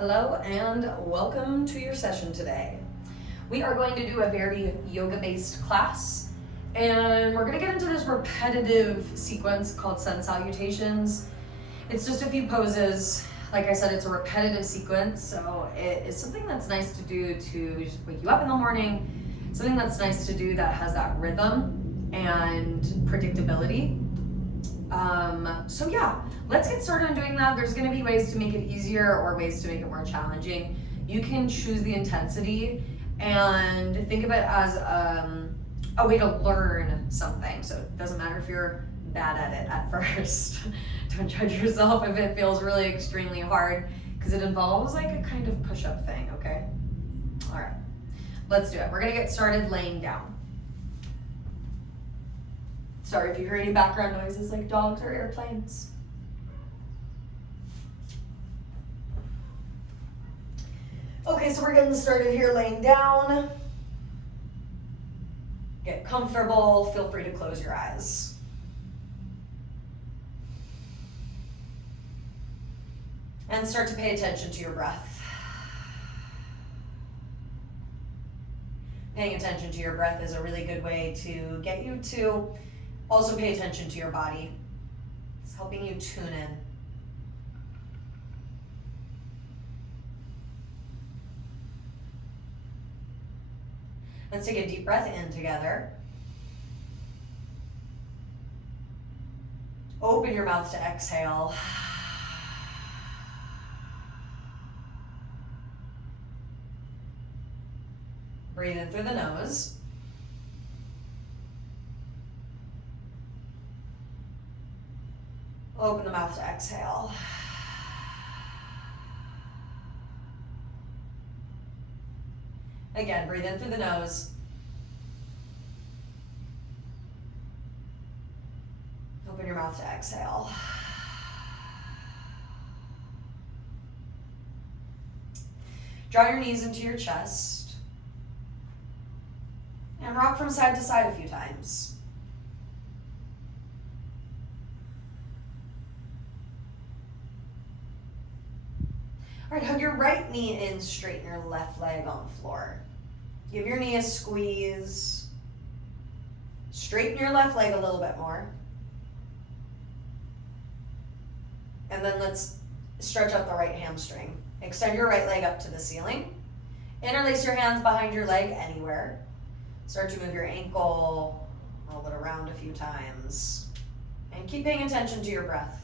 Hello and welcome to your session today. We are going to do a very yoga-based class, and we're going to get into this repetitive sequence called Sun Salutations. It's just a few poses. Like I said, it's a repetitive sequence, so it is something that's nice to do to just wake you up in the morning, something that's nice to do that has that rhythm and predictability. So yeah, let's get started on doing that. There's gonna be ways to make it easier or ways to make it more challenging. You can choose the intensity and think of it as a way to learn something. So it doesn't matter if you're bad at it at first. Don't judge yourself if it feels really extremely hard, because it involves like a kind of push-up thing, okay? All right, let's do it. We're gonna get started laying down. Sorry if you hear any background noises like dogs or airplanes. Okay, so we're getting started here laying down. Get comfortable, feel free to close your eyes. And start to pay attention to your breath. Paying attention to your breath is a really good way to get you to also pay attention to your body. It's helping you tune in. Let's take a deep breath in together. Open your mouth to exhale. Breathe in through the nose. Open the mouth to exhale. Again, breathe in through the nose. Open your mouth to exhale. Draw your knees into your chest and rock from side to side a few times. All right, hug your right knee in, straighten your left leg on the floor. Give your knee a squeeze. Straighten your left leg a little bit more. And then let's stretch out the right hamstring. Extend your right leg up to the ceiling. Interlace your hands behind your leg anywhere. Start to move your ankle, roll it around a few times. And keep paying attention to your breath.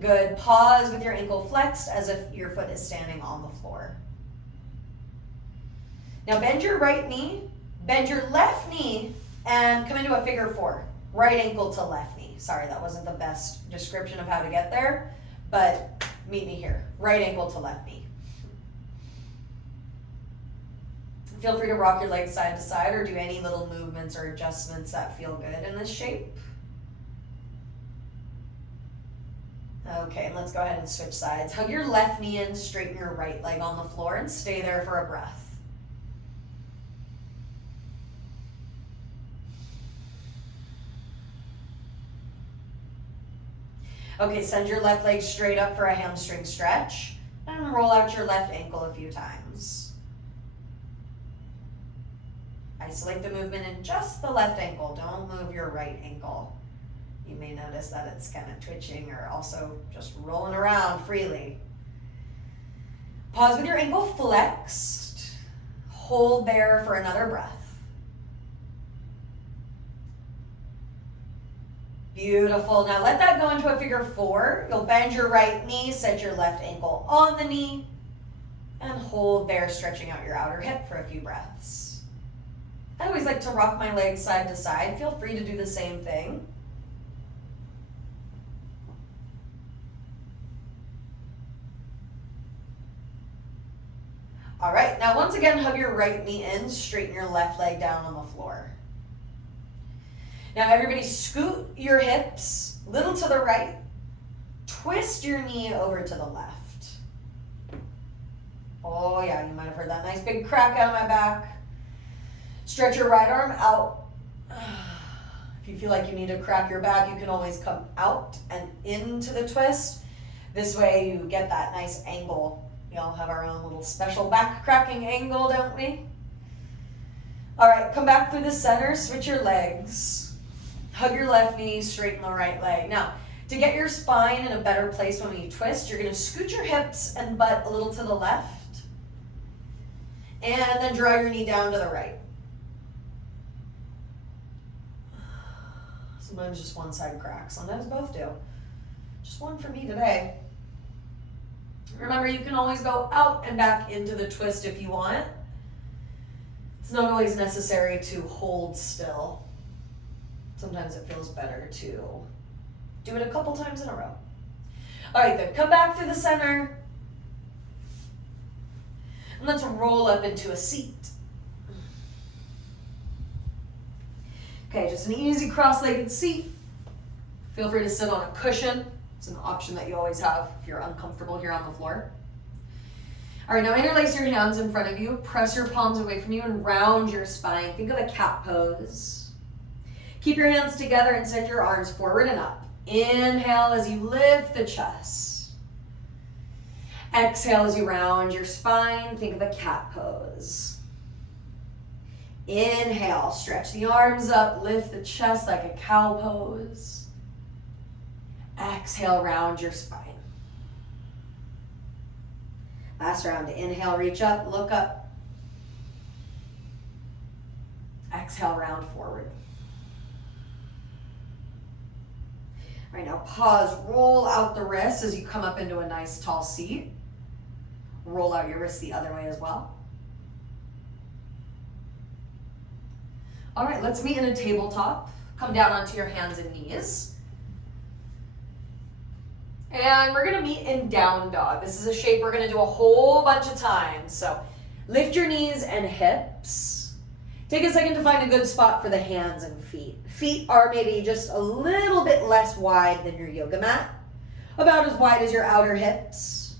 Good. Pause with your ankle flexed as if your foot is standing on the floor. Now bend your right knee, bend your left knee, and come into a figure four. Right ankle to left knee. Sorry, that wasn't the best description of how to get there, but meet me here. Right ankle to left knee. Feel free to rock your legs side to side or do any little movements or adjustments that feel good in this shape. Okay, let's go ahead and switch sides. Hug your left knee in, straighten your right leg on the floor, and stay there for a breath. Okay, send your left leg straight up for a hamstring stretch, and roll out your left ankle a few times. Isolate the movement in just the left ankle. Don't move your right ankle. You may notice that it's kind of twitching or also just rolling around freely. Pause with your ankle flexed. Hold there for another breath. Beautiful. Now let that go into a figure four. You'll bend your right knee, set your left ankle on the knee, and hold there, stretching out your outer hip for a few breaths. I always like to rock my legs side to side. Feel free to do the same thing. All right, now once again, hug your right knee in, straighten your left leg down on the floor. Now everybody scoot your hips a little to the right, twist your knee over to the left. Oh yeah, you might have heard that nice big crack out of my back. Stretch your right arm out. If you feel like you need to crack your back, you can always come out and into the twist. This way you get that nice angle. We all have our own little special back cracking angle, don't we? All right, come back through the center, switch your legs. Hug your left knee, straighten the right leg. Now, to get your spine in a better place when you twist, you're gonna scoot your hips and butt a little to the left. And then draw your knee down to the right. Sometimes just one side cracks, sometimes both do. Just one for me today. Remember, you can always go out and back into the twist if you want. It's not always necessary to hold still. Sometimes it feels better to do it a couple times in a row. All right, then come back through the center. And let's roll up into a seat. Okay, just an easy cross-legged seat. Feel free to sit on a cushion. It's an option that you always have if you're uncomfortable here on the floor. All right, now interlace your hands in front of you. Press your palms away from you and round your spine. Think of a cat pose. Keep your hands together and send your arms forward and up. Inhale as you lift the chest. Exhale as you round your spine. Think of a cat pose. Inhale, stretch the arms up, lift the chest like a cow pose. Exhale, round your spine. Last round, inhale, reach up, look up. Exhale, round forward. All right, now pause, roll out the wrists as you come up into a nice tall seat. Roll out your wrists the other way as well. All right, let's meet in a tabletop. Come down onto your hands and knees. And we're gonna meet in down dog. This is a shape we're gonna do a whole bunch of times. So lift your knees and hips. Take a second to find a good spot for the hands and feet. Feet are maybe just a little bit less wide than your yoga mat. About as wide as your outer hips.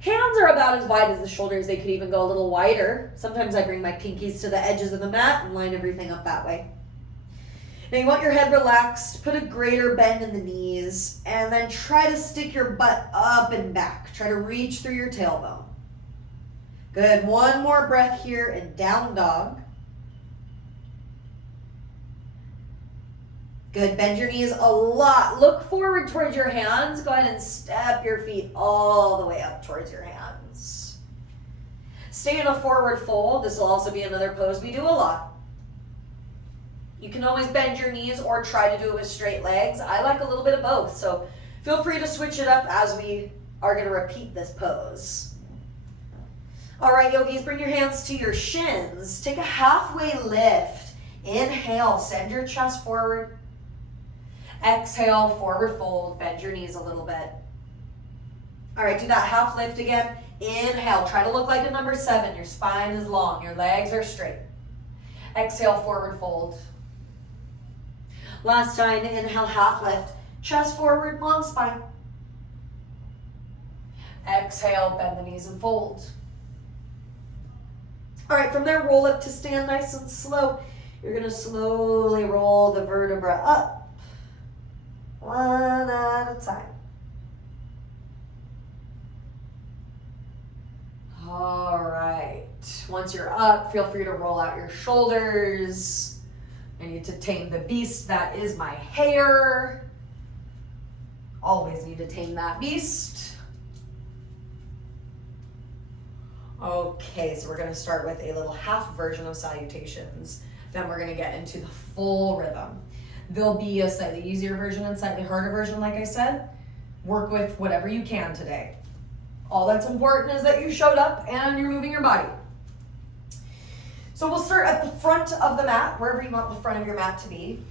Hands are about as wide as the shoulders. They could even go a little wider. Sometimes I bring my pinkies to the edges of the mat and line everything up that way. Now you want your head relaxed, put a greater bend in the knees, and then try to stick your butt up and back. Try to reach through your tailbone. Good, one more breath here in down dog. Good, bend your knees a lot. Look forward towards your hands. Go ahead and step your feet all the way up towards your hands. Stay in a forward fold. This will also be another pose we do a lot. You can always bend your knees or try to do it with straight legs. I like a little bit of both, so feel free to switch it up as we are going to repeat this pose. All right, yogis, bring your hands to your shins. Take a halfway lift. Inhale, send your chest forward. Exhale, forward fold, bend your knees a little bit. All right, do that half lift again. Inhale, try to look like a number 7. Your spine is long, your legs are straight. Exhale, forward fold. Last time, inhale, half lift, chest forward, long spine. Exhale, bend the knees and fold. All right, from there, roll up to stand nice and slow. You're gonna slowly roll the vertebra up. One at a time. All right. Once you're up, feel free to roll out your shoulders. I need to tame the beast that is my hair. Always need to tame that beast. Okay, so we're going to start with a little half version of salutations. Then we're going to get into the full rhythm. There'll be a slightly easier version and slightly harder version, like I said. Work with whatever you can today. All that's important is that you showed up and you're moving your body. So we'll start at the front of the mat, wherever you want the front of your mat to be.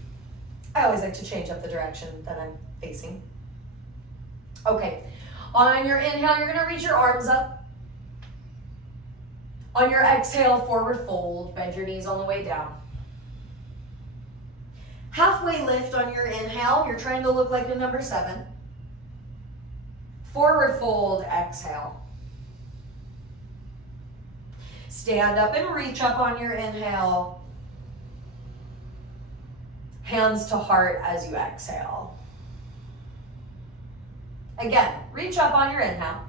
I always like to change up the direction that I'm facing. Okay, on your inhale, you're gonna reach your arms up. On your exhale, forward fold, bend your knees on the way down. Halfway lift on your inhale, you're trying to look like a number 7. Forward fold, exhale. Stand up and reach up on your inhale. Hands to heart as you exhale. Again, reach up on your inhale.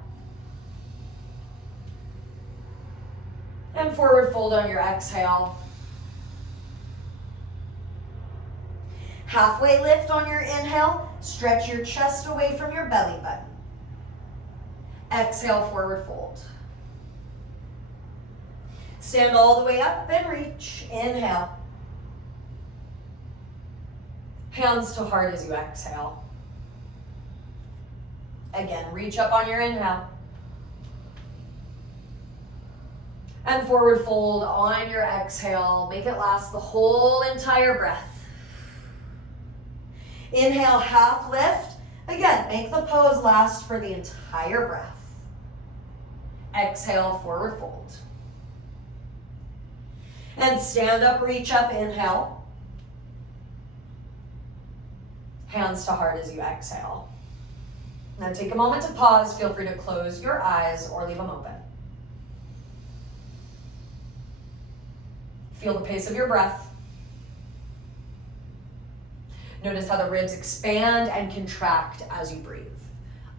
And forward fold on your exhale. Halfway lift on your inhale. Stretch your chest away from your belly button. Exhale, forward fold. Stand all the way up and reach. Inhale. Hands to heart as you exhale. Again, reach up on your inhale. And forward fold on your exhale. Make it last the whole entire breath. Inhale, half lift. Again, make the pose last for the entire breath. Exhale, forward fold. And stand up, reach up, inhale. Hands to heart as you exhale. Now take a moment to pause. Feel free to close your eyes or leave them open. Feel the pace of your breath. Notice how the ribs expand and contract as you breathe.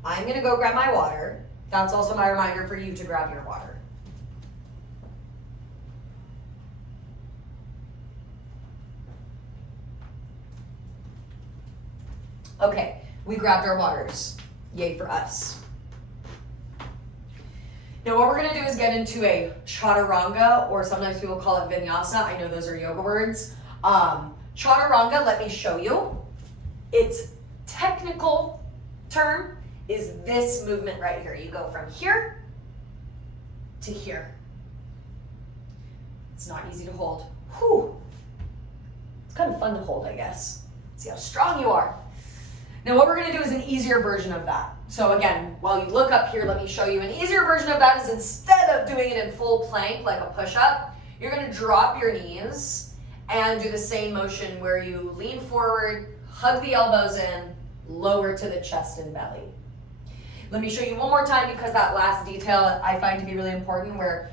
I'm going to go grab my water. That's also my reminder for you to grab your water. Okay, we grabbed our waters. Yay for us. Now what we're going to do is get into a chaturanga, or sometimes people call it vinyasa. I know those are yoga words. Chaturanga, let me show you. Its technical term is this movement right here. You go from here to here. It's not easy to hold. Whew. It's kind of fun to hold, I guess. See how strong you are. Now what we're going to do is an easier version of that. So again, while you look up here, let me show you. An easier version of that is, instead of doing it in full plank like a push-up, you're going to drop your knees and do the same motion where you lean forward, hug the elbows in, lower to the chest and belly. Let me show you one more time, because that last detail I find to be really important, where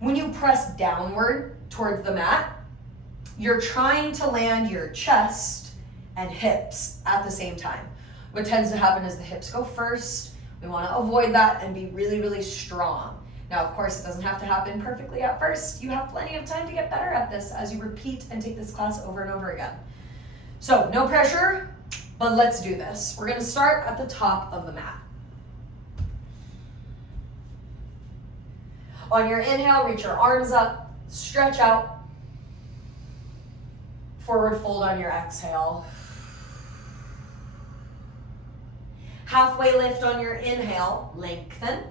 when you press downward towards the mat, you're trying to land your chest and hips at the same time. What tends to happen is the hips go first. We want to avoid that and be really, really strong. Now, of course, it doesn't have to happen perfectly at first. You have plenty of time to get better at this as you repeat and take this class over and over again. So, no pressure, but let's do this. We're going to start at the top of the mat. On your inhale, reach your arms up, stretch out. Forward fold on your exhale. Halfway lift on your inhale, lengthen.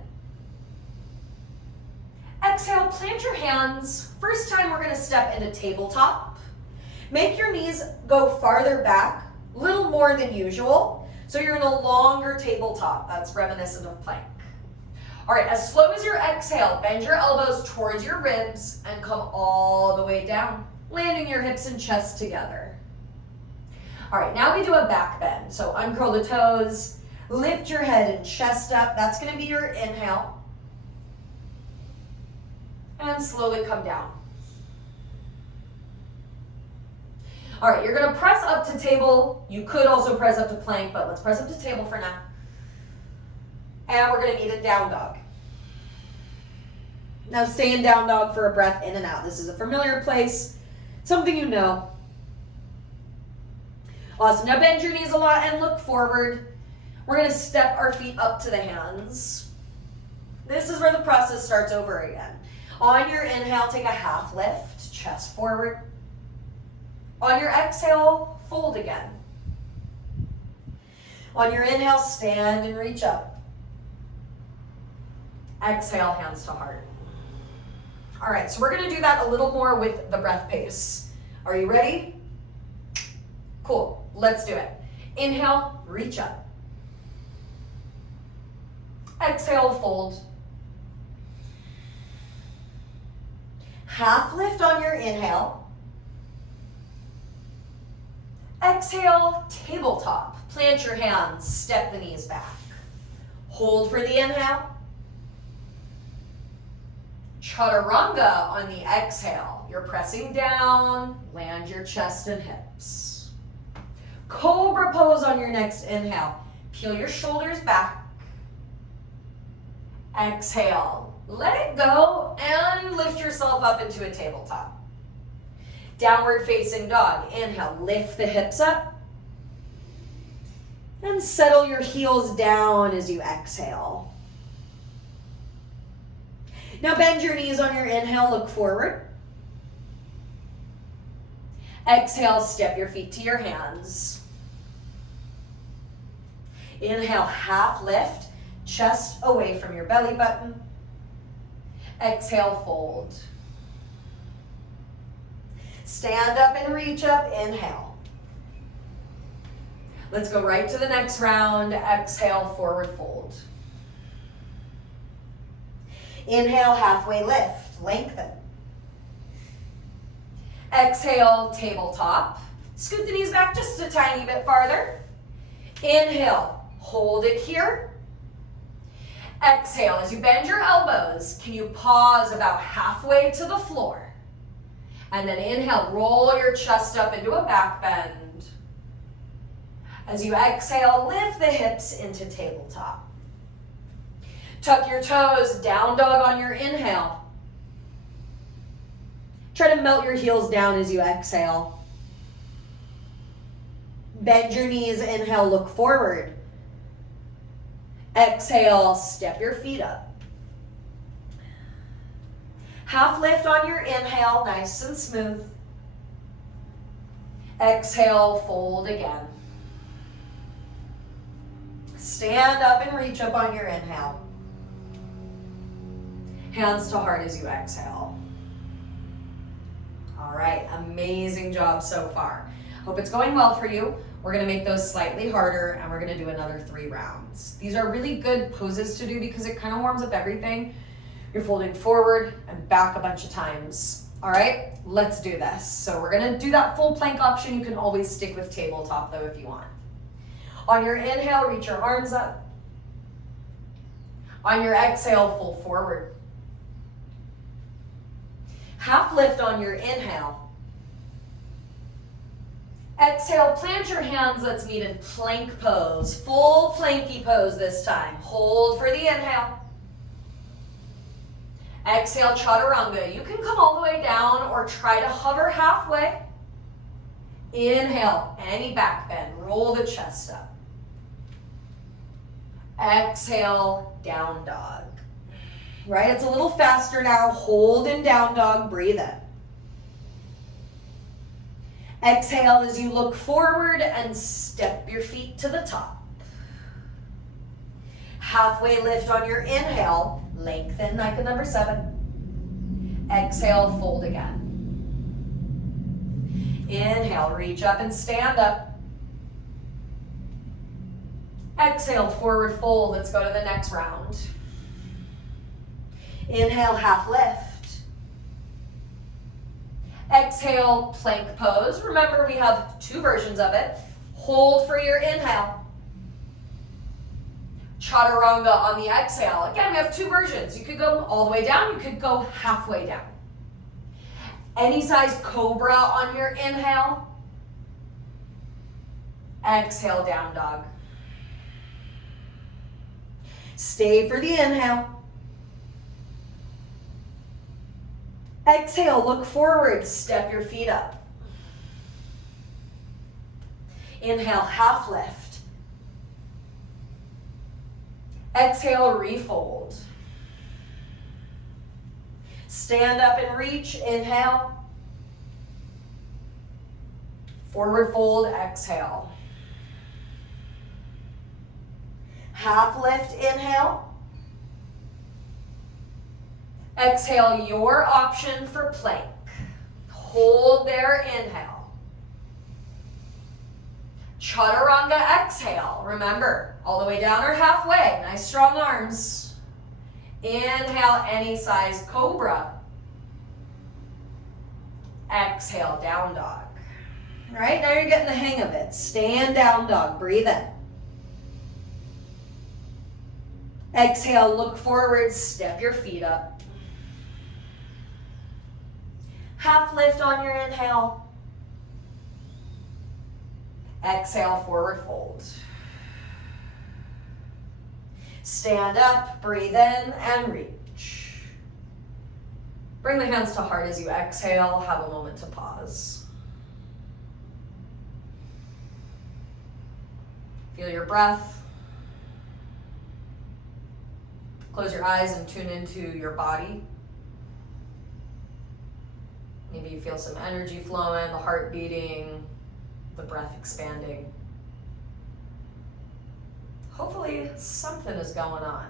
Exhale, plant your hands. First time we're going to step into tabletop. Make your knees go farther back, a little more than usual. So you're in a longer tabletop. That's reminiscent of plank. All right, as slow as your exhale, bend your elbows towards your ribs and come all the way down, landing your hips and chest together. All right, now we do a back bend. So uncurl the toes, lift your head and chest up. That's going to be your inhale. And slowly come down. All right, you're going to press up to table. You could also press up to plank, but let's press up to table for now. And we're going to meet a down dog. Now stay in down dog for a breath in and out. This is a familiar place, something you know. Awesome. Now bend your knees a lot and look forward. We're going to step our feet up to the hands. This is where the process starts over again. On your inhale, take a half lift, chest forward. On your exhale, fold again. On your inhale, stand and reach up. Exhale, hands to heart. All right, so we're going to do that a little more with the breath pace. Are you ready? Cool, let's do it. Inhale, reach up. Exhale, fold. Half lift on your inhale. Exhale, tabletop. Plant your hands, step the knees back. Hold for the inhale. Chaturanga on the exhale. You're pressing down, land your chest and hips. cobra pose on your next inhale. Peel your shoulders back. Exhale. Let it go and lift yourself up into a tabletop. Downward facing dog. Inhale, lift the hips up. And settle your heels down as you exhale. Now bend your knees on your inhale, look forward. Exhale, step your feet to your hands. Inhale, half lift, chest away from your belly button. Exhale, fold. Stand up and reach up, inhale. Let's go right to the next round. Exhale, forward fold. Inhale, halfway lift, lengthen. Exhale, tabletop. Scoot the knees back just a tiny bit farther. Inhale, hold it here. Exhale, as you bend your elbows, can you pause about halfway to the floor? And then inhale, roll your chest up into a back bend. As you exhale, lift the hips into tabletop. Tuck your toes, down dog on your inhale. Try to melt your heels down as you exhale. Bend your knees, inhale, look forward. Exhale, step your feet up. Half lift on your inhale, nice and smooth. Exhale, fold again. Stand up and reach up on your inhale. Hands to heart as you exhale. All right, amazing job so far. Hope it's going well for you. We're gonna make those slightly harder and we're gonna do another 3 rounds. These are really good poses to do because it kind of warms up everything. You're folding forward and back a bunch of times. All right, let's do this. So we're gonna do that full plank option. You can always stick with tabletop though if you want. On your inhale, reach your arms up. On your exhale, fold forward. Half lift on your inhale. Exhale, plant your hands, let's meet in plank pose. Full planky pose this time. Hold for the inhale. Exhale, chaturanga. You can come all the way down or try to hover halfway. Inhale, any back bend, roll the chest up. Exhale, down dog. Right, it's a little faster now. Hold in down dog, breathe in. Exhale as you look forward and step your feet to the top. Halfway lift on your inhale, lengthen like a number 7. Exhale, fold again. Inhale, reach up and stand up. Exhale, forward fold. Let's go to the next round. Inhale, half lift. Exhale, plank pose. Remember, we have 2 versions of it. Hold for your inhale. Chaturanga on the exhale. Again, we have 2 versions. You could go all the way down. You could go halfway down. Any size cobra on your inhale. Exhale, down dog. Stay for the inhale. Exhale, look forward, step your feet up. Inhale, half lift. Exhale, refold. Stand up and reach, inhale. Forward fold, exhale. Half lift, inhale. Exhale, your option for plank. Hold there, inhale. Chaturanga, exhale. Remember, all the way down or halfway. Nice strong arms. Inhale, any size cobra. Exhale, down dog. All right, now you're getting the hang of it. Stand down dog, breathe in. Exhale, look forward, step your feet up. Half lift on your inhale. Exhale, forward fold. Stand up, breathe in, and reach. Bring the hands to heart as you exhale. Have a moment to pause. Feel your breath. Close your eyes and tune into your body. Maybe you feel some energy flowing, the heart beating, the breath expanding. Hopefully something is going on.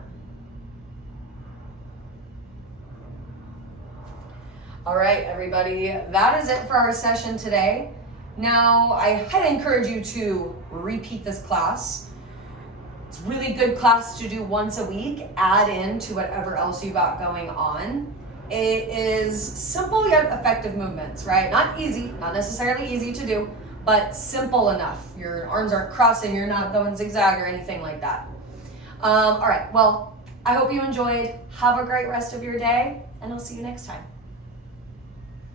All right, everybody, that is it for our session today. Now, I highly encourage you to repeat this class. It's a really good class to do once a week. Add in to whatever else you got going on. It is simple yet effective movements, right? Not easy, not necessarily easy to do, but simple enough. Your arms aren't crossing, you're not going zigzag or anything like that. All right, well, I hope you enjoyed. Have a great rest of your day, and I'll see you next time.